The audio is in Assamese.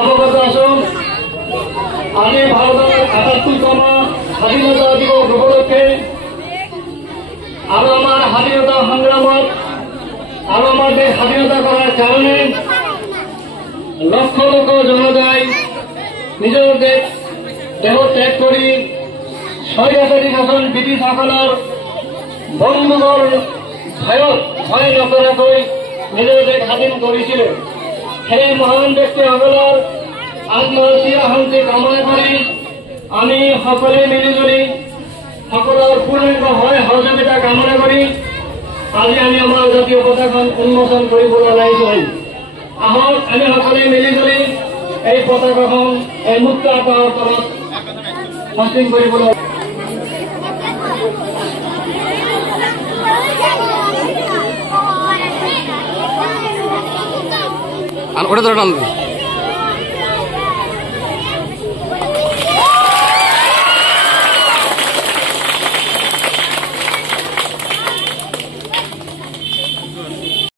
অবগত আছেন আজি ভারতের ৭৮তম স্বাধীনতা দিবস উপলক্ষে আর আমার স্বাধীনতা সংগ্রামত আর আমাদের স্বাধীনতা করার কারণে লক্ষ লক্ষ জনতাই নিজের দেহ ত্যাগ করে স্বৈরাচারী শাসন ব্রিটিশসকলের বন্দুকৰ ভয় নকৰাকৈ নিজৰ দেশ স্বাধীন কৰিছিল। সেই মহান ব্যক্তিসকলৰ আত্মহত্যা শান্তি কামনা কৰি আমি সকলে মিলিজুলি সকলৰ পূৰ্ণাংগ হয় সহযোগিতা কামনা কৰি আজি আমি আমাৰ জাতীয় পতাকাখন উন্মোচন কৰিবলৈ ওলাইছো। আহক আমি সকলে মিলিজুলি এই পতাকাখন এই মুক্ত আকাশৰ তলত হস্তিং কৰিবলৈ আৰ ওটা ধৰে টান